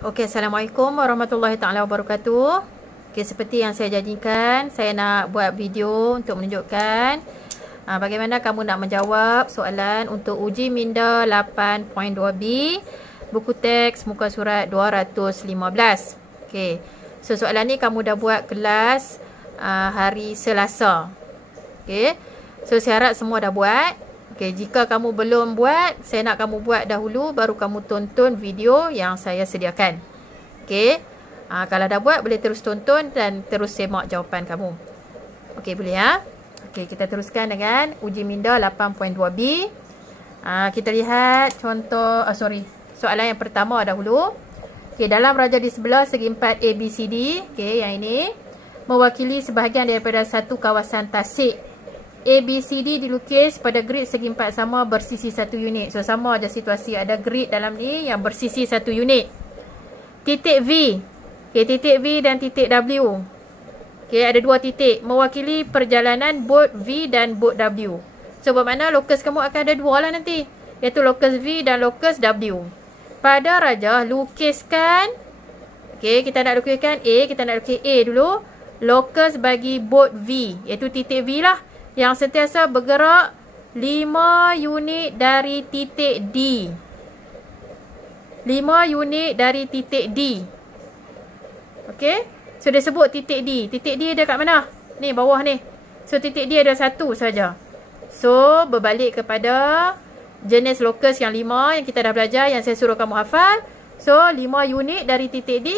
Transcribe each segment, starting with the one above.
Okey, Assalamualaikum warahmatullahi taala wabarakatuh. Okey, seperti yang saya janjikan, saya nak buat video untuk menunjukkan bagaimana kamu nak menjawab soalan untuk uji minda 8.2B buku teks muka surat 215. Okey. So soalan ni kamu dah buat kelas hari Selasa. Okey. So saya harap semua dah buat. Okay, jika kamu belum buat, saya nak kamu buat dahulu baru kamu tonton video yang saya sediakan. Okay, kalau dah buat boleh terus tonton dan terus semak jawapan kamu. Okay, boleh ya? Okay, kita teruskan dengan uji minda 8.2B. Kita lihat contoh, soalan yang pertama dahulu. Okay, dalam raja di sebelah segi 4 ABCD, okay, yang ini mewakili sebahagian daripada satu kawasan tasik. ABCD dilukis pada grid segi 4 sama bersisi 1 unit. So sama aja situasi, ada grid dalam ni yang bersisi 1 unit. Titik V. Okay, titik V dan titik W. Okay, ada dua titik mewakili perjalanan bot V dan bot W. So bermakna lokus kamu akan ada dua lah nanti, iaitu lokus V dan lokus W. Pada raja lukiskan, okay, kita nak lukiskan A, kita nak lukis A dulu. Lokus bagi bot V, iaitu titik V lah, yang sentiasa bergerak 5 unit dari titik D. 5 unit dari titik D. Okey. So dia sebut titik D. Titik D ada kat mana? Ni bawah ni. So titik D ada satu saja. So berbalik kepada jenis lokus yang 5 yang kita dah belajar, yang saya suruh kamu hafal. So 5 unit dari titik D.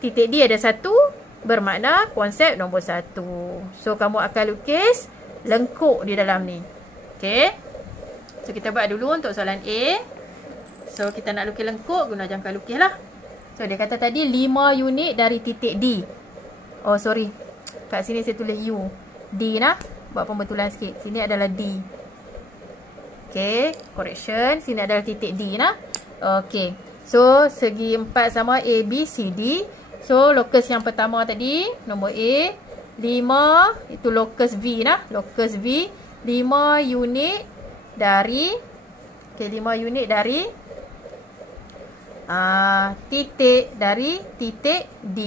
Titik D ada satu, bermakna konsep nombor 1. So kamu akan lukis lengkuk di dalam ni. Okey. So kita buat dulu untuk soalan A. So kita nak lukis lengkuk, guna jangka lukis lah. So dia kata tadi 5 unit dari titik D. Oh sorry, kat sini saya tulis U. D nah. Buat pembetulan sikit. Sini adalah D. Okey, correction. Sini adalah titik D nah. Okey. So segi 4 sama A, B, C, D. So lokus yang pertama tadi, nombor A 5, itu lokus V nah, lokus V 5 unit dari, okay, 5 unit dari titik D.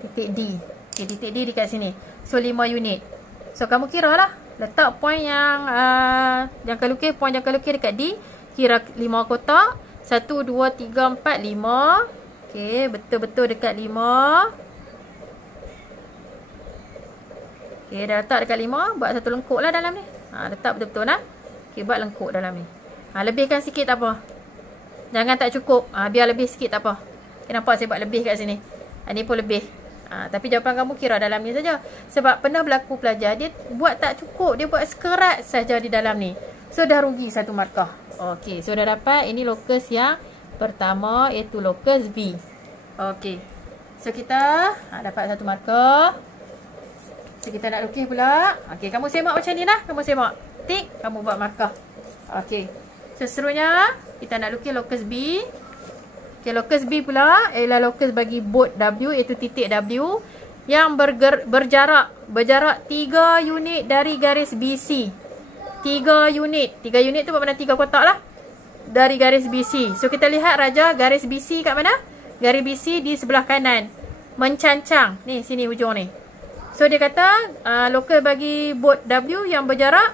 Titik D. Okay, titik D dekat sini. So 5 unit. So kamu kira lah, letak point yang jangka lukis, point jangka lukis dekat D. Kira 5 kotak. 1, 2, 3, 4, 5. Okay, betul-betul dekat 5. Okay, dah letak dekat 5. Buat satu lengkuk lah dalam ni. Letak betul-betul lah. Okay, buat lengkuk dalam ni. Lebihkan sikit tak apa. Jangan tak cukup. Biar lebih sikit tak apa. Okay, nampak saya buat lebih kat sini. Ni pun lebih. Tapi jawapan kamu kira dalam ni saja. Sebab pernah berlaku pelajar, dia buat tak cukup. Dia buat sekerat saja di dalam ni. So dah rugi satu markah. Okay, so dah dapat. Ini lokus yang pertama, iaitu lokus V. Okay. So kita dapat satu markah. So, kita nak lukis pula. Okey, kamu semak macam ni lah. Kamu semak. Tik, kamu buat markah. Okey. So, seterusnya, kita nak lukis lokus B. Okey, lokus B pula ialah lokus bagi bot W, iaitu titik W. Yang berjarak 3 unit dari garis BC. 3 unit. 3 unit tu bermakna 3 kotak lah. Dari garis BC. So, kita lihat raja garis BC kat mana? Garis BC di sebelah kanan. Mencancang. Ni, sini hujung ni. So dia kata lokus bagi bot W yang berjarak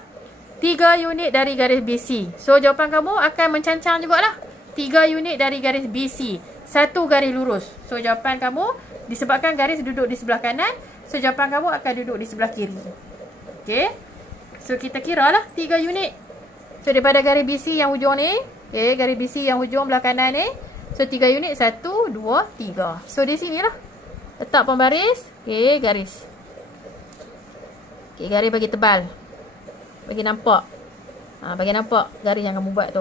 3 unit dari garis BC. So jawapan kamu akan mencancang jugalah. 3 unit dari garis BC. Satu garis lurus. So jawapan kamu, disebabkan garis duduk di sebelah kanan, so jawapan kamu akan duduk di sebelah kiri. Okey. So kita kira lah 3 unit. So daripada garis BC yang hujung ni, okay, garis BC yang hujung belah kanan ni, so 3 unit, 1, 2, 3. So di sini lah. Letak pembaris. Okay, garis. Okay, garis bagi tebal. Bagi nampak. Bagi nampak garis yang kamu buat tu.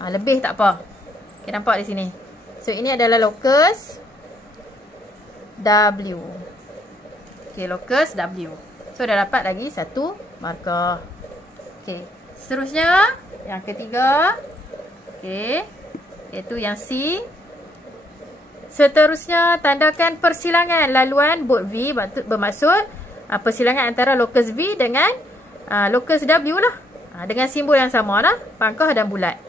Lebih tak apa. Okay, nampak di sini. So, ini adalah lokus W. Okay, lokus W. So, dah dapat lagi satu markah. Okay, seterusnya, yang ketiga. Okay, iaitu yang C. Seterusnya, tandakan persilangan laluan bot V. Bermaksud persilangan antara lokus V dengan lokus W lah. Dengan simbol yang sama lah. Pangkah dan bulat.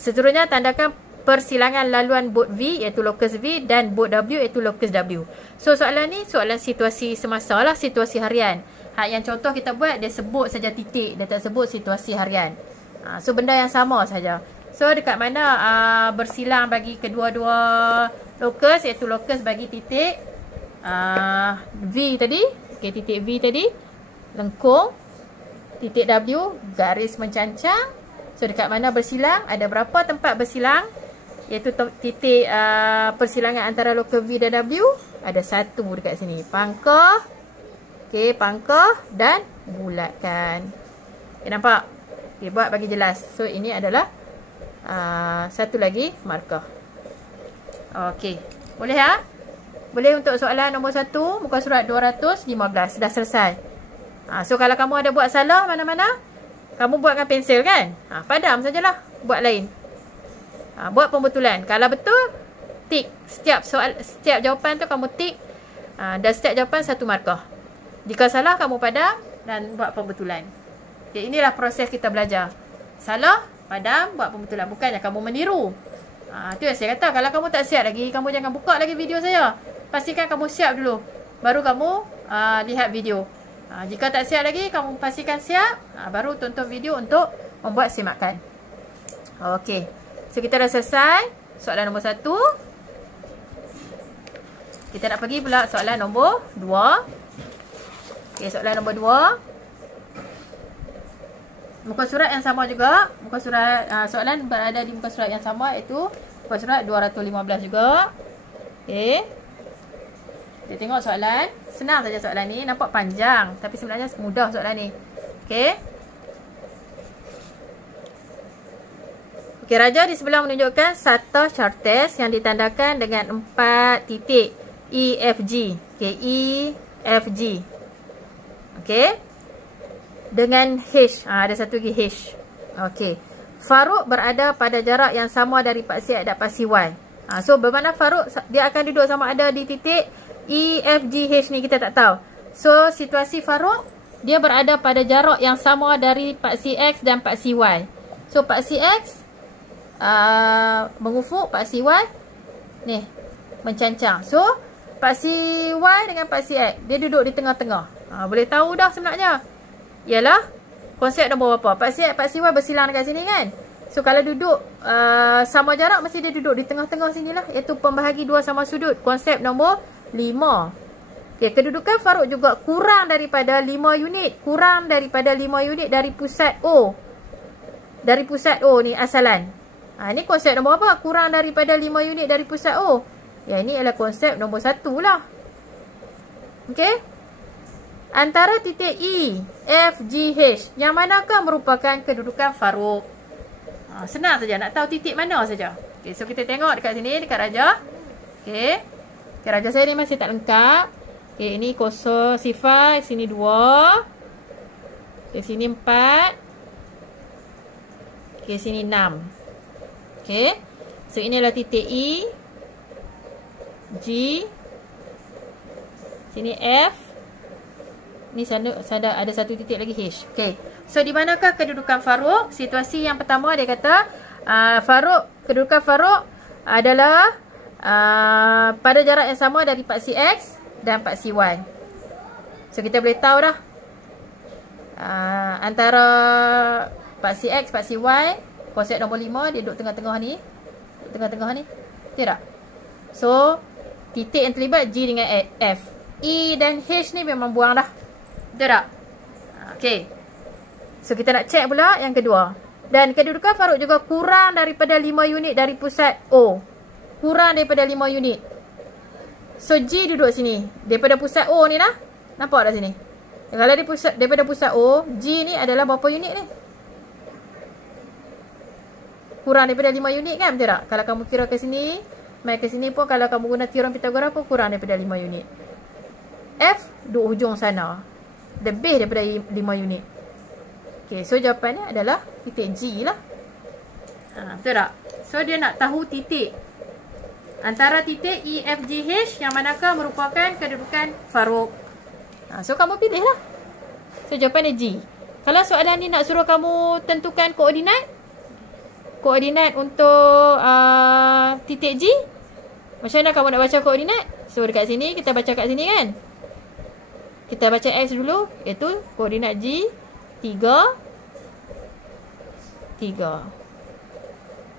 Seterusnya tandakan persilangan laluan bot V iaitu locus V dan bot W iaitu locus W. So soalan ni soalan situasi semasa lah, situasi harian. Yang contoh kita buat dia sebut saja titik, dia tak sebut situasi harian. So benda yang sama saja. So dekat mana bersilang bagi kedua-dua locus iaitu locus bagi titik V tadi, okey, titik V tadi lengkung, titik W garis mencancang. So dekat mana bersilang, ada berapa tempat bersilang iaitu titik persilangan antara locus V dan W, ada satu dekat sini, pangkah, okey, pangkah dan bulatkan. Okay, nampak? Okay, buat bagi jelas. So ini adalah satu lagi markah. Okey, boleh ya? Boleh untuk soalan nombor 1 muka surat 215. Dah selesai. So kalau kamu ada buat salah mana-mana, kamu buat dengan pensil kan? Padam sajalah, buat lain. Buat pembetulan. Kalau betul, tik. Setiap jawapan tu kamu tik. Dan setiap jawapan satu markah. Jika salah, kamu padam dan buat pembetulan. Okay, inilah proses kita belajar. Salah, padam, buat pembetulan. Bukannya kamu meniru. Itu yang saya kata. Kalau kamu tak siap lagi, kamu jangan buka lagi video saya. Pastikan kamu siap dulu. Baru kamu lihat video. Jika tak siap lagi, kamu pastikan siap. Baru tonton video untuk membuat semakan. Okey. So, kita dah selesai soalan nombor 1. Kita nak pergi pula soalan nombor 2. Okey, soalan nombor 2. Muka surat yang sama juga. Muka surat soalan berada di muka surat yang sama, iaitu muka surat 215 juga. Okey. Kita tengok soalan. Senang saja soalan ni. Nampak panjang, tapi sebenarnya mudah soalan ni. Okey. Okey, raja di sebelah menunjukkan satu chartes yang ditandakan dengan 4 titik E, F, G. Okey, E, F, G. Okey. Dengan H. Ada satu lagi H. Okey. Farouk berada pada jarak yang sama dari paksi X dan paksi Y. So, bermakna Farouk dia akan duduk sama ada di titik E, F, G, H ni kita tak tahu. So, situasi Farouk dia berada pada jarak yang sama dari paksi X dan paksi Y. So, paksi X mengufuk, paksi Y ni mencancang. So, paksi Y dengan paksi X dia duduk di tengah-tengah. Boleh tahu dah sebenarnya. Ialah konsep nombor berapa? Paksi X, paksi Y bersilang dekat sini kan. So, kalau duduk sama jarak, mesti dia duduk di tengah-tengah sinilah. Iaitu pembahagi dua sama sudut. Konsep nombor 5. Okay, kedudukan Farouk juga kurang daripada 5 unit. Kurang daripada 5 unit dari pusat O. Dari pusat O ni asalan. Ni konsep nombor apa? Kurang daripada 5 unit dari pusat O. Ya, ini adalah konsep nombor 1 lah. Okay. Antara titik E, F, G, H, yang manakah merupakan kedudukan Farouk? Senang saja. Nak tahu titik mana saja. Okay, so kita tengok dekat sini, dekat raja. Okay. Okay, raja saya ni masih tak lengkap. Okay, ini kosong sifar. Sini 2. Okay, sini 4. Okay, sini 6. Okay. So, ini adalah titik E, G. Sini F. Ni sana ada satu titik lagi H. Okay. So, di manakah kedudukan Farouk? Situasi yang pertama dia kata kedudukan Farouk adalah pada jarak yang sama dari paksi X dan paksi Y. So, kita boleh tahu dah antara paksi X, paksi Y, konsep nombor 5, dia duduk tengah-tengah ni. Tengah-tengah ni. Tidak? So, titik yang terlibat G dengan F. E dan H ni memang buang dah. Betul tak? Okay. So, kita nak check pula yang kedua. Dan kedudukan Farouk juga kurang daripada 5 unit dari pusat O. Kurang daripada 5 unit. So, G duduk sini. Daripada pusat O ni lah. Nampak tak sini? Kalau daripada pusat O, G ni adalah berapa unit ni? Kurang daripada 5 unit kan? Betul tak? Kalau kamu kira ke sini, mai ke sini pun, kalau kamu guna teorem Pythagoras pun kurang daripada 5 unit. F duduk hujung sana. Lebih daripada 5 unit. Okay, so jawapannya adalah titik G lah. Betul tak? So, dia nak tahu titik antara titik E, F, G, H yang manakah merupakan kedudukan Farouk. So, kamu pilih lah. So, jawapannya G. Kalau soalan ni nak suruh kamu tentukan koordinat. Koordinat untuk titik G, macam mana kamu nak baca koordinat? So dekat sini, kita baca kat sini kan. Kita baca X dulu, iaitu koordinat G 3, 3.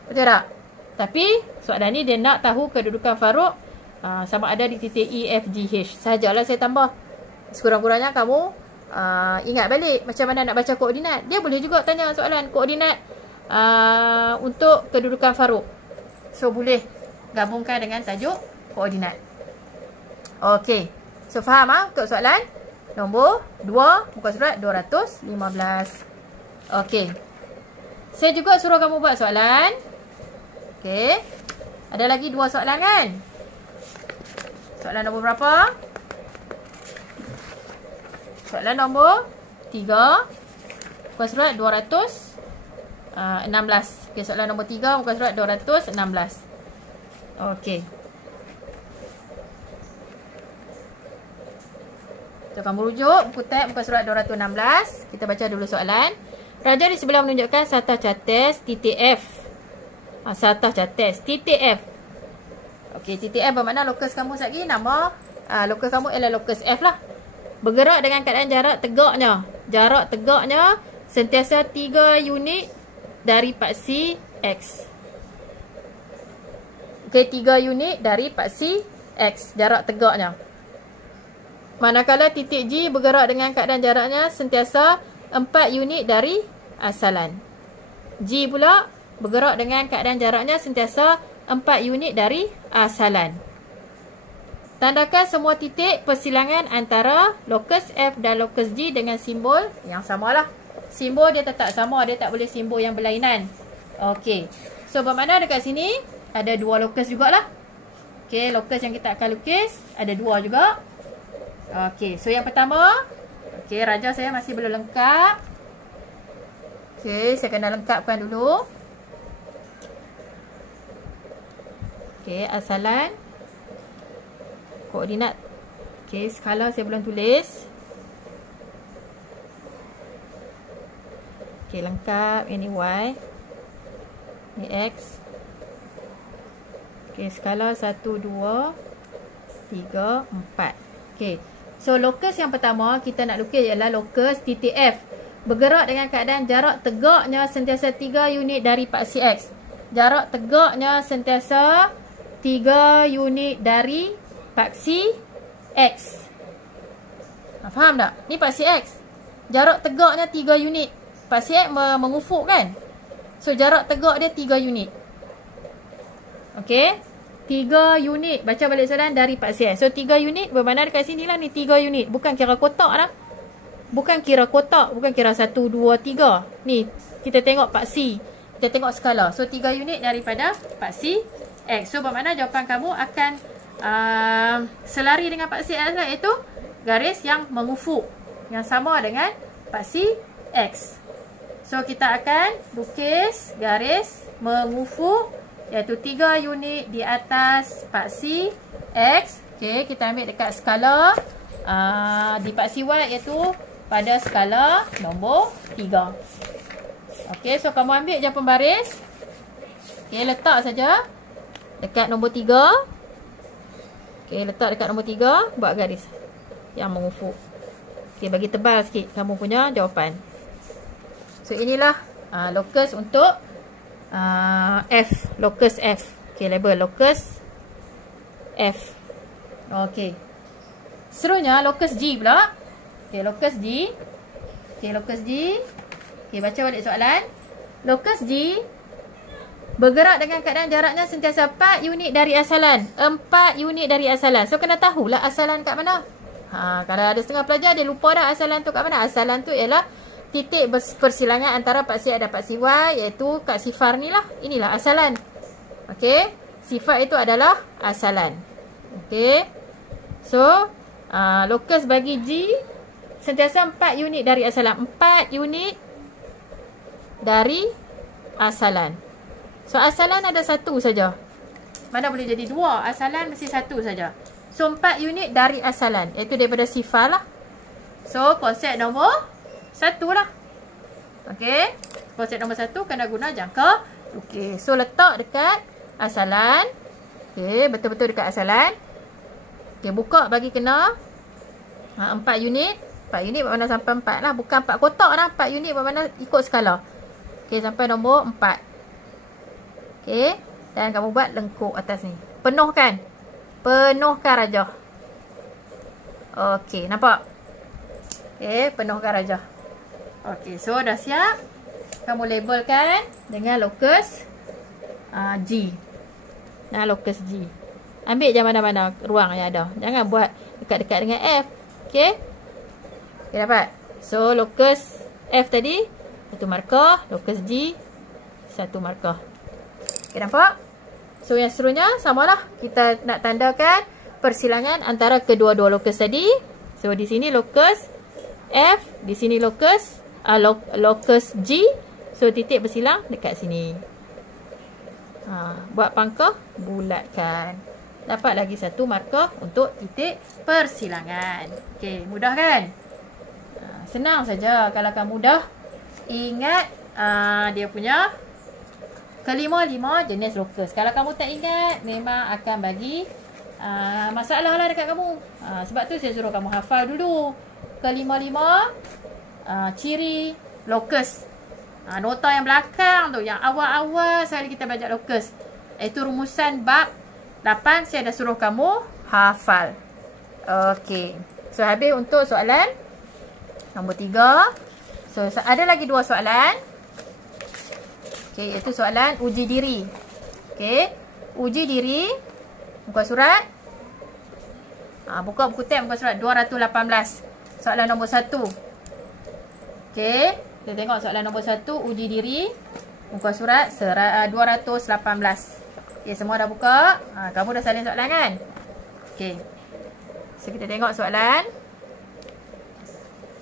Betul tak? Tapi soalan ni dia nak tahu kedudukan Farouk sama ada di titik E, F, G, H. Sajalah saya tambah. Sekurang-kurangnya kamu ingat balik macam mana nak baca koordinat. Dia boleh juga tanya soalan koordinat untuk kedudukan Farouk. So boleh gabungkan dengan tajuk koordinat. Okey. So faham untuk soalan nombor 2 muka surat 215. Okey. Saya juga suruh kamu buat soalan. Okey. Ada lagi 2 soalan kan? Soalan nombor berapa? Soalan nombor 3 muka surat 216. Okey, soalan nombor 3 muka surat 216. Okey. So, kamu rujuk buku tab muka surat 216. Kita baca dulu soalan. Raja di sebelah menunjukkan satah cates titik F. Satah cates titik F. Okey, titik F bermakna lokus kamu lagi. Nama lokus kamu ialah lokus F lah. Bergerak dengan keadaan jarak tegaknya. Jarak tegaknya sentiasa 3 unit dari paksi X. Okey, 3 unit dari paksi X. Jarak tegaknya. Manakala titik G bergerak dengan keadaan jaraknya sentiasa 4 unit dari asalan. G pula bergerak dengan keadaan jaraknya sentiasa 4 unit dari asalan. Tandakan semua titik persilangan antara lokus F dan lokus G dengan simbol yang samalah. Simbol dia tetap sama, dia tak boleh simbol yang berlainan. Okey. So bermakna dekat sini ada 2 lokus jugalah. Okey, lokus yang kita akan lukis ada 2 juga. Okey, so yang pertama, okey, raja saya masih belum lengkap. Okey, saya kena lengkapkan dulu. Okey, asalan. Koordinat. Okey, skala saya belum tulis. Okey, lengkap. Ini Y. Ini X. Okey, skala 1, 2, 3, 4. Okey. So, lokus yang pertama kita nak lukis ialah lokus titik F. Bergerak dengan keadaan jarak tegaknya sentiasa 3 unit dari paksi X. Jarak tegaknya sentiasa 3 unit dari paksi X. Faham tak? Ni paksi X. Jarak tegaknya 3 unit. Paksi X mengufuk kan? So, jarak tegak dia 3 unit. Okey. 3 unit. Baca balik soalan dari paksi X. So, 3 unit bermakna dekat sini lah ni 3 unit. Bukan kira kotak lah. Bukan kira kotak. Bukan kira 1, 2, 3. Ni, kita tengok paksi. Kita tengok skala. So, 3 unit daripada paksi X. So, bermakna jawapan kamu akan selari dengan paksi X lah. Iaitu garis yang mengufuk. Yang sama dengan paksi X. So, kita akan lukis garis mengufuk. Iaitu 3 unit di atas paksi X. Okey, kita ambil dekat skala. Di paksi Y iaitu pada skala nombor 3. Okey, so kamu ambil je pembaris. Okey, letak saja dekat nombor 3. Okey, letak dekat nombor 3. Buat garis yang mengufuk. Okey, bagi tebal sikit kamu punya jawapan. So, inilah lokus untuk F, lokus F. Okey, label lokus F. Okey. Seterusnya lokus G pula. Okey, lokus G. Okey, lokus G. Okey, baca balik soalan. Lokus G bergerak dengan keadaan jaraknya sentiasa 4 unit dari asalan. 4 unit dari asalan. So, kena tahulah asalan kat mana. Kalau ada setengah pelajar dia lupa dah asalan tu kat mana. Asalan tu ialah titik persilangan antara paksi X dan paksi Y, iaitu kat sifar ni lah. Inilah asalan. Okey. Sifar itu adalah asalan. Okey. So, lokus bagi G sentiasa 4 unit dari asalan. 4 unit dari asalan. So, asalan ada 1 saja. Mana boleh jadi 2? Asalan mesti 1 saja. So, 4 unit dari asalan. Iaitu daripada sifar lah. So, konsep nombor 1 lah. Okey. Konsep nombor 1 kena guna jangka. Okey. So, letak dekat asalan. Okey, betul-betul dekat asalan. Okey, buka bagi kena 4 unit. 4 unit bermakna sampai 4 lah. Bukan 4 kotak lah. 4 unit bermakna ikut skala. Okey, sampai nombor 4. Okey. Dan kamu buat lengkuk atas ni. Penuhkan. Penuhkan rajah. Okey, nampak? Okey, penuhkan rajah. Okey, so dah siap. Kamu labelkan dengan locus G. Nah, locus G. Ambil je mana-mana ruang yang ada. Jangan buat dekat-dekat dengan F. Okey. Okay, dapat. So, locus F tadi, 1 markah. Locus G, 1 markah. Okay, nampak? So, yang seterusnya, samalah. Kita nak tandakan persilangan antara kedua-dua locus tadi. So, di sini locus F. Di sini locus G. So, titik bersilang dekat sini. Buat pangkah, bulatkan. Dapat lagi 1 markah untuk titik persilangan. Okey, mudah kan? Senang saja kalau kamu dah ingat dia punya kelima-lima jenis locus. Kalau kamu tak ingat, memang akan bagi masalah lah dekat kamu. Sebab tu saya suruh kamu hafal dulu kelima-lima ciri locus. Nota yang belakang tu, yang awal-awal sekali kita belajar locus, iaitu rumusan bab 8, saya dah suruh kamu hafal. Okey. So, habis untuk soalan nombor 3. So, ada lagi 2 soalan. Okey, iaitu soalan uji diri. Okey. Uji diri. Muka surat. Buka buku tab muka surat 218. Soalan nombor 1. Okey. Kita tengok soalan nombor 1. Uji diri. Muka surat 218. Okay, semua dah buka. Kamu dah salin soalan kan? Okay. So, kita tengok soalan.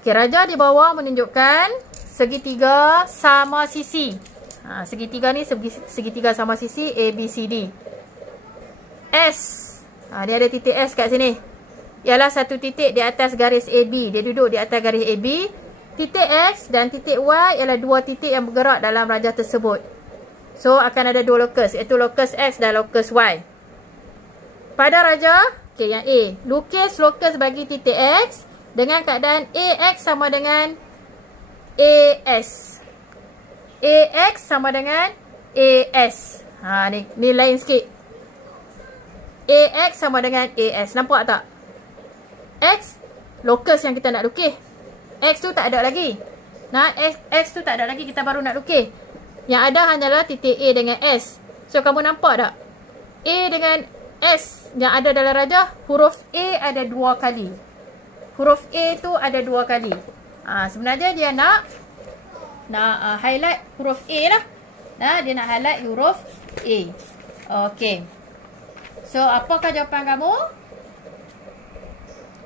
Okay, rajah di bawah menunjukkan segitiga sama sisi. Segitiga ni segitiga sama sisi A, B, C, D. S. Dia ada titik S kat sini. Ialah satu titik di atas garis AB. Dia duduk di atas garis AB. Titik X dan titik Y ialah 2 titik yang bergerak dalam rajah tersebut. So, akan ada 2 locus, iaitu locus X dan locus Y. Pada rajah, okay, yang A. Lukis locus bagi titik X dengan keadaan AX sama dengan AS. AX sama dengan AS. Ni lain sikit. AX sama dengan AS. Nampak tak? X, locus yang kita nak lukis. X tu tak ada lagi. Nah, X tu tak ada lagi, kita baru nak lukis. Yang ada hanyalah titik A dengan S. So, kamu nampak tak? A dengan S yang ada dalam rajah, huruf A ada 2 kali. Huruf A tu ada 2 kali. Sebenarnya dia nak highlight huruf A lah. Dia nak highlight huruf A. Okey. So, apakah jawapan kamu?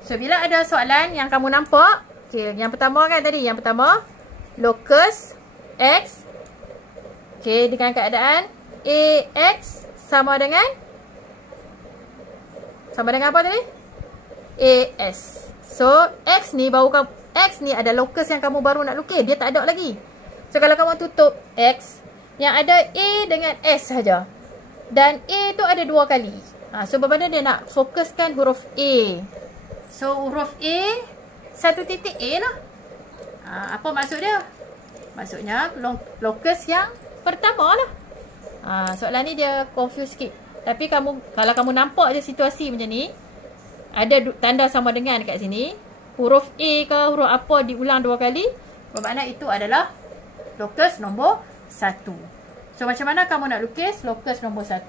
So, bila ada soalan yang kamu nampak, okay, yang pertama kan tadi, yang pertama, locus X. Okey, dengan keadaan AX sama dengan apa tadi? AS. So, X ni ada locus yang kamu baru nak lukis. Dia tak ada lagi. So, kalau kamu tutup X, yang ada A dengan S saja. Dan A tu ada 2 kali. So, bermakna dia nak fokuskan huruf A. So, huruf A, satu titik A lah. Apa maksud dia? Maksudnya, locus yang pertama lah. Soalan ni dia confuse sikit. Tapi kalau kamu nampak je situasi macam ni, ada tanda sama dengan dekat sini, huruf A ke huruf apa diulang 2 kali, bermakna itu adalah locus nombor 1. So, macam mana kamu nak lukis locus nombor 1?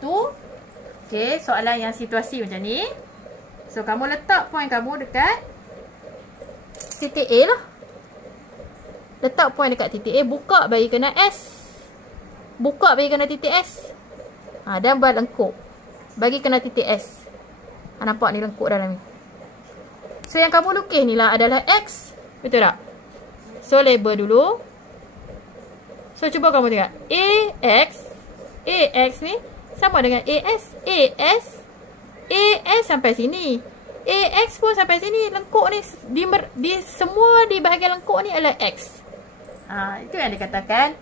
Okay, soalan yang situasi macam ni. So, kamu letak point kamu dekat titik A lah. Letak point dekat titik A, buka bagi kena S. Buka bagi kena titik S. Dan buat lengkuk. Bagi kena titik S. Nampak ni lengkuk dalam ni. So, yang kamu lukis ni lah adalah X. Betul tak? So, label dulu. So, cuba kamu tengok. AX ni sama dengan AS. AS sampai sini. AX pun sampai sini. Lengkuk ni, semua di bahagian lengkuk ni adalah X. Itu yang dikatakan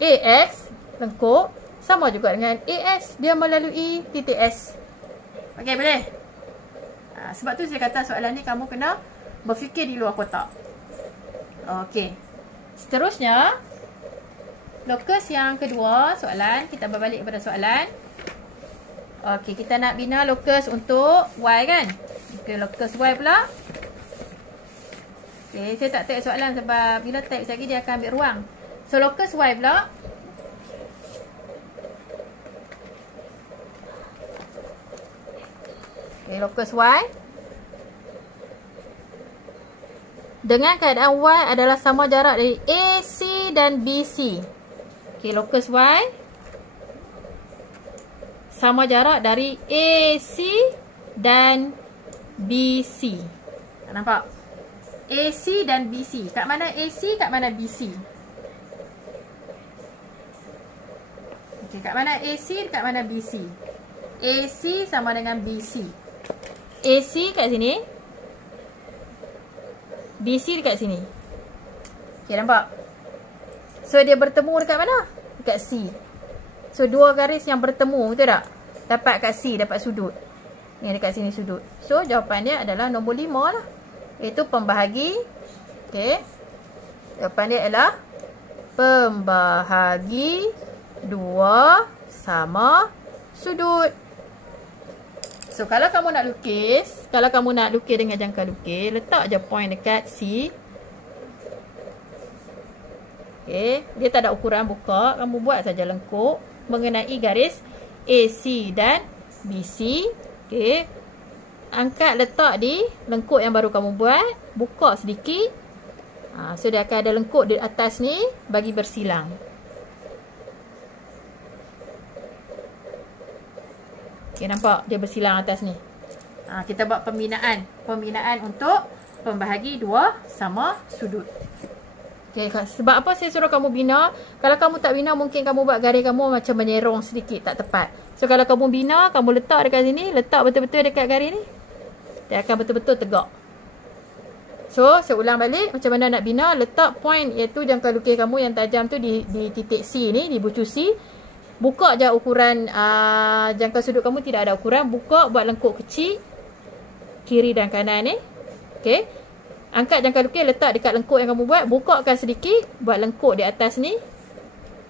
AX lengkuk sama juga dengan AS, dia melalui titik S. Okey, boleh? Sebab tu saya kata soalan ni kamu kena berfikir di luar kotak. Okey. Seterusnya, lokus yang kedua soalan. Kita berbalik kepada soalan. Okey, kita nak bina lokus untuk Y kan? Okey, lokus Y pula. Okey, saya tak type soalan sebab bila type lagi dia akan ambil ruang. So, lokus Y pula. Okay, lokus Y dengan keadaan Y adalah sama jarak dari AC dan BC. Okay, lokus Y sama jarak dari AC dan BC. Nampak? AC dan BC. Kat mana AC, kat mana BC? Okay, kat mana AC, kat mana BC? AC sama dengan BC. AC kat sini, BC dekat sini. Okay, nampak? So, dia bertemu dekat mana? Dekat C. So, dua garis yang bertemu, betul tak? Dapat kat C, dapat sudut. Ni dekat sini sudut. So, jawapan dia adalah nombor 5 lah. Iaitu pembahagi. Okay. Jawapan dia adalah pembahagi 2 sama sudut. So, kalau kamu nak lukis, dengan jangka lukis, letak je point dekat C. Okay. Dia tak ada ukuran buka. Kamu buat saja lengkuk mengenai garis AC dan BC. Okay. Angkat letak di lengkuk yang baru kamu buat. Buka sedikit. So, dia akan ada lengkuk di atas ni bagi bersilang. Okay, nampak dia bersilang atas ni. Kita buat pembinaan. Pembinaan untuk pembahagi 2 sama sudut. Okay, sebab apa saya suruh kamu bina? Kalau kamu tak bina, mungkin kamu buat garis kamu macam menyerong sedikit, tak tepat. So, kalau kamu bina, kamu letak dekat sini, letak betul-betul dekat garis ni, dia akan betul-betul tegak. So, saya ulang balik. Macam mana nak bina? Letak point, iaitu jangka lukis kamu yang tajam tu di titik C ni, di bucu C. Buka je ukuran jangka sudut kamu tidak ada ukuran. Buka, buat lengkuk kecil kiri dan kanan ni. Okey. Angkat jangka lukis, letak dekat lengkuk yang kamu buat. Bukakan sedikit, buat lengkuk di atas ni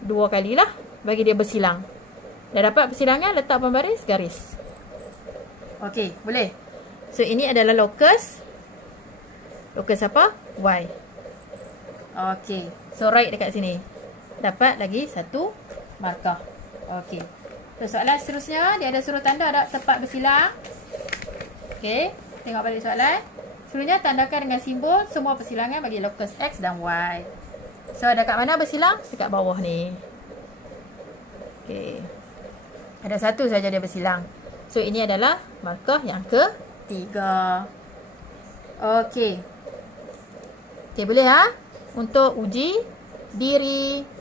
2 kali lah, bagi dia bersilang. Dah dapat persilangan, letak pembaris garis. Okey, boleh. So, ini adalah lokus. Lokus apa? Y. Okey. So, right dekat sini. Dapat lagi 1 markah. Okey. So, soalan seterusnya, dia ada suruh tanda tak tepat bersilang. Okey. Tengok balik soalan. Seterusnya, tandakan dengan simbol semua persilangan bagi lokus X dan Y. So, dekat mana bersilang? Dekat bawah ni. Okey. Ada satu saja dia bersilang. So, ini adalah markah yang ketiga. Okey. Okey, boleh ha? Untuk uji diri.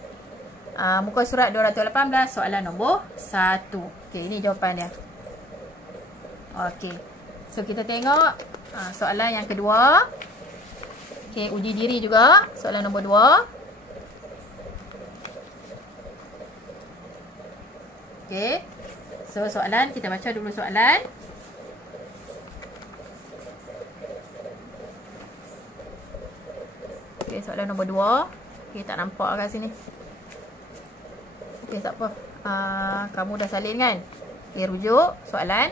Muka surat 218, soalan nombor 1. Okey, ini jawapan dia. Okey. So, kita tengok soalan yang kedua. Okey, uji diri juga. Soalan nombor 2. Okey. So, soalan, kita baca dulu soalan. Okey, soalan nombor 2. Okey, tak nampak kat sini. Okey, tak apa. Kamu dah salin kan? Okay, rujuk soalan.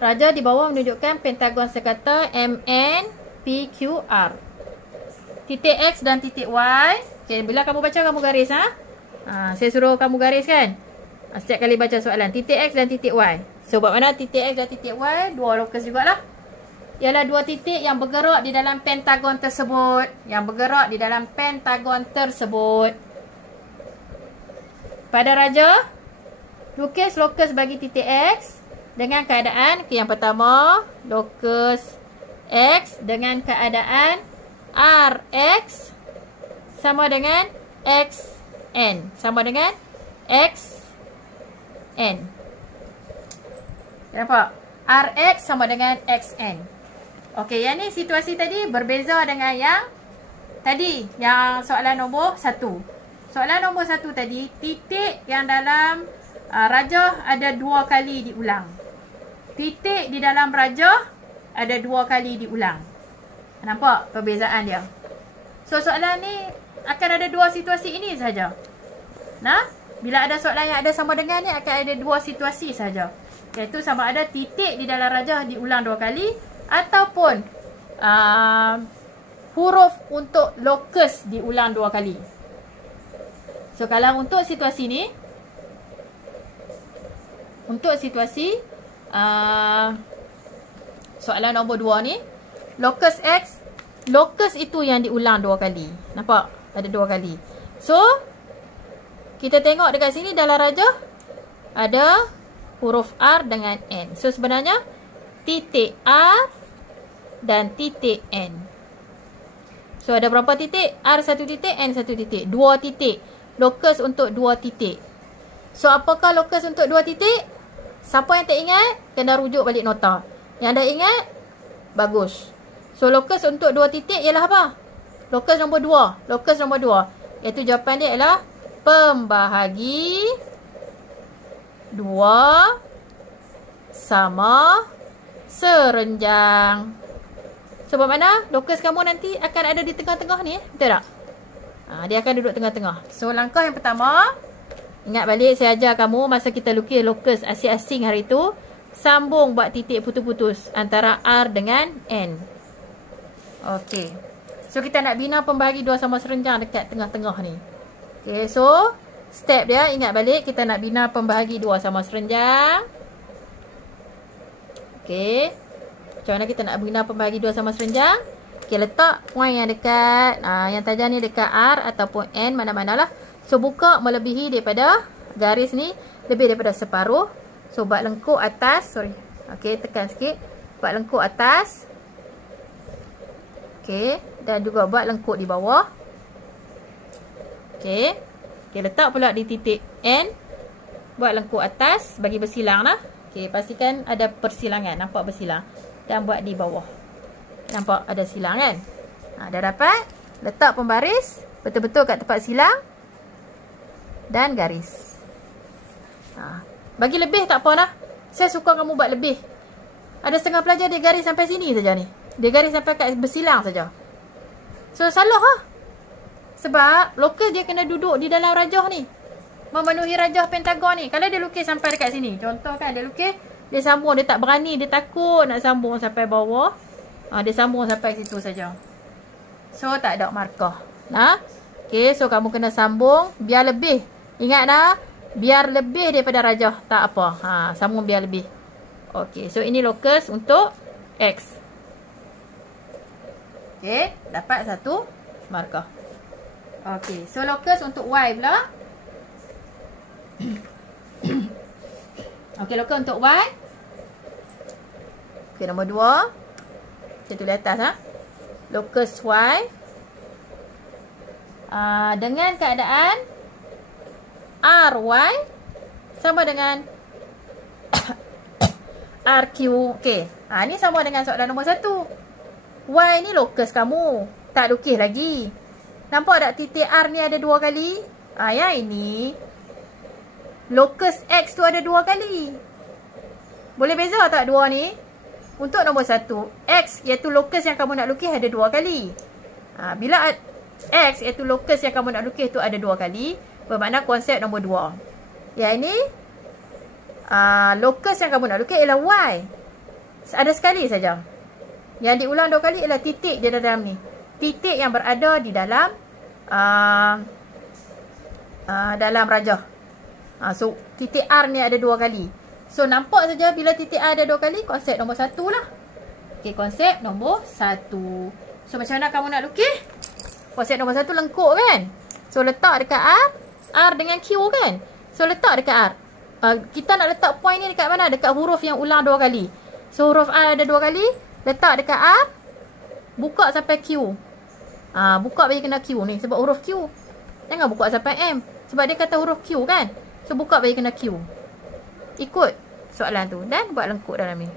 Raja di bawah menunjukkan pentagon sekata MNPQR. Titik X dan titik Y. Okay, bila kamu baca, kamu garis. Saya suruh kamu garis kan? Setiap kali baca soalan. Titik X dan titik Y. So, buat mana titik X dan titik Y? 2 lokus jugalah. Ialah 2 titik yang bergerak di dalam pentagon tersebut. Yang bergerak di dalam pentagon tersebut. Pada raja, lukis lokus bagi titik X dengan keadaan yang pertama, lokus X dengan keadaan RX sama dengan XN. Sama dengan XN. Nampak? RX sama dengan XN. Okey, yang ni situasi tadi berbeza dengan yang tadi, yang soalan nombor 1. Soalan nombor 1 tadi, titik yang dalam rajah ada 2 kali diulang. Titik di dalam rajah ada 2 kali diulang. Nampak perbezaan dia? So, soalan ni akan ada 2 situasi ini saja. Nah, bila ada soalan yang ada sama dengan ni akan ada 2 situasi saja. Iaitu sama ada titik di dalam rajah diulang 2 kali ataupun huruf untuk lokus diulang 2 kali. So, kalau untuk situasi ni, untuk situasi soalan nombor 2 ni, lokus X, lokus itu yang diulang 2 kali. Nampak? Ada 2 kali. So, kita tengok dekat sini dalam rajah ada huruf R dengan N. So, sebenarnya titik R dan titik N. So, ada berapa titik? R 1 titik, N 1 titik. 2 titik. Lokus untuk 2 titik. So, apakah lokus untuk 2 titik? Siapa yang tak ingat, kena rujuk balik nota. Yang dah ingat, bagus. So, lokus untuk 2 titik ialah apa? Lokus nombor 2. Lokus nombor 2. Iaitu jawapan dia ialah pembahagi 2 sama serenjang. Sebab mana? Lokus kamu nanti akan ada di tengah-tengah ni. Betul tak? Dia akan duduk tengah-tengah. So, langkah yang pertama, ingat balik saya ajar kamu masa kita lukis lokus asing-asing hari tu, sambung buat titik putus-putus antara R dengan N. Okey. So, kita nak bina pembahagi 2 sama serenjang dekat tengah-tengah ni. Okey, so step dia ingat balik, kita nak bina pembahagi 2 sama serenjang. Okey. Macam mana kita nak bina pembahagi 2 sama serenjang? Okey, letak point yang dekat yang tajam ni dekat R ataupun N, mana-manalah. So, buka melebihi daripada garis ni, lebih daripada separuh. So, buat lengkuk atas. Sorry. Okey, tekan sikit. Buat lengkuk atas. Okey. Dan juga buat lengkuk di bawah. Okey. Okey, letak pula di titik N. Buat lengkuk atas. Bagi bersilang lah. Okey, pastikan ada persilangan. Nampak bersilang. Dan buat di bawah. Nampak ada silang kan? Dah dapat. Letak pembaris. Betul-betul kat tempat silang. Dan garis. Bagi lebih tak apa lah. Saya suka kamu buat lebih. Ada setengah pelajar dia garis sampai sini saja ni. Dia garis sampai kat bersilang saja. So, salah lah. Sebab lokus dia kena duduk di dalam rajah ni. Memenuhi rajah pentagon ni. Kalau dia lukis sampai dekat sini. Contoh kan, dia lukis. Dia sambung. Dia tak berani. Dia takut nak sambung sampai bawah. Dia sambung sampai situ saja. So, tak ada markah. Okay, so kamu kena sambung. Biar lebih. Ingat dah. Biar lebih daripada rajah. Tak apa. Sambung biar lebih. Okay, so ini lokus untuk X. Okay, dapat satu markah. Okay, so lokus untuk Y pula. Okay, lokus untuk Y. Okay, nombor 2. Kita tulis atas. Lokus Y. Dengan keadaan RY sama dengan RQ. Okey. Ni sama dengan soalan nombor 1. Y ni lokus kamu. Tak lukis lagi. Nampak tak titik R ni ada 2 kali? Yang ini lokus X tu ada 2 kali. Boleh beza tak 2 ni? Untuk nombor 1, X iaitu lokus yang kamu nak lukis ada 2 kali. Bila X iaitu lokus yang kamu nak lukis tu ada 2 kali, bermakna konsep nombor 2. Yang ini lokus yang kamu nak lukis ialah Y. Ada sekali saja. Yang diulang 2 kali ialah titik di dalam ni. Titik yang berada di dalam dalam rajah. So, titik R ni ada 2 kali. So, nampak saja bila titik R ada 2 kali, konsep nombor 1 lah. Okay, konsep nombor 1. So, macam mana kamu nak lukis? Konsep nombor 1 lengkuk kan? So, letak dekat R. R dengan Q kan? So, letak dekat R. Kita nak letak point ni dekat mana? Dekat huruf yang ulang 2 kali. So, huruf R ada 2 kali. Letak dekat R. Buka sampai Q. Buka bagi kena Q ni. Sebab huruf Q. Jangan buka sampai M. Sebab dia kata huruf Q kan? So, buka bagi kena Q. Ikut soalan tu. Dan buat lengkuk dalam ni.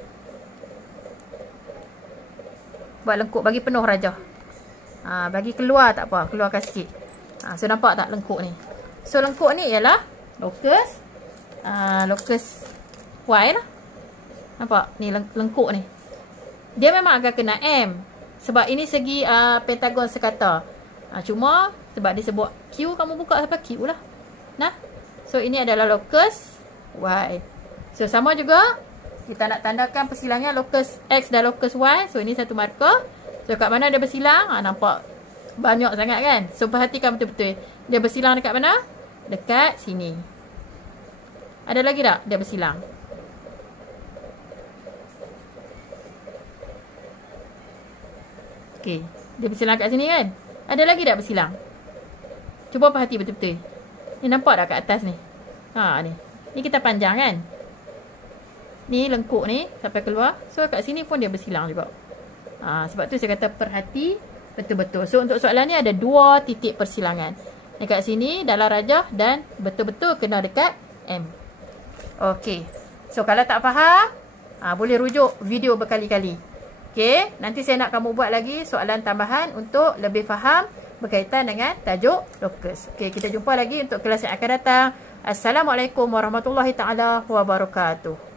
Buat lengkuk bagi penuh rajah. Bagi keluar tak apa. Keluarkan sikit. So nampak tak lengkuk ni? So lengkuk ni ialah locus Y lah. Nampak? Ni lengkuk ni. Dia memang akan kena M. Sebab ini segi pentagon sekata. Cuma sebab dia sebut Q, kamu buka sampai Q lah. Nah. So ini adalah locus Y. So sama juga kita nak tandakan persilangan locus X dan locus Y. So ini satu marker. So kat mana dia bersilang? Nampak banyak sangat kan? So perhatikan betul-betul. Dia bersilang dekat mana? Dekat sini. Ada lagi tak dia bersilang? Okey. Dia bersilang kat sini kan? Ada lagi tak bersilang? Cuba perhati betul-betul. Ni nampak tak kat atas ni? Ni. Ni kita panjang kan? Ni lengkuk ni sampai keluar. So kat sini pun dia bersilang juga. Sebab tu saya kata perhati betul-betul. So untuk soalan ni ada 2 titik persilangan. Dekat sini dalam rajah dan betul-betul kena dekat M. Okey. So kalau tak faham, boleh rujuk video berkali-kali. Okey, nanti saya nak kamu buat lagi soalan tambahan untuk lebih faham berkaitan dengan tajuk locus. Okey, kita jumpa lagi untuk kelas yang akan datang. Assalamualaikum warahmatullahi taala wabarakatuh.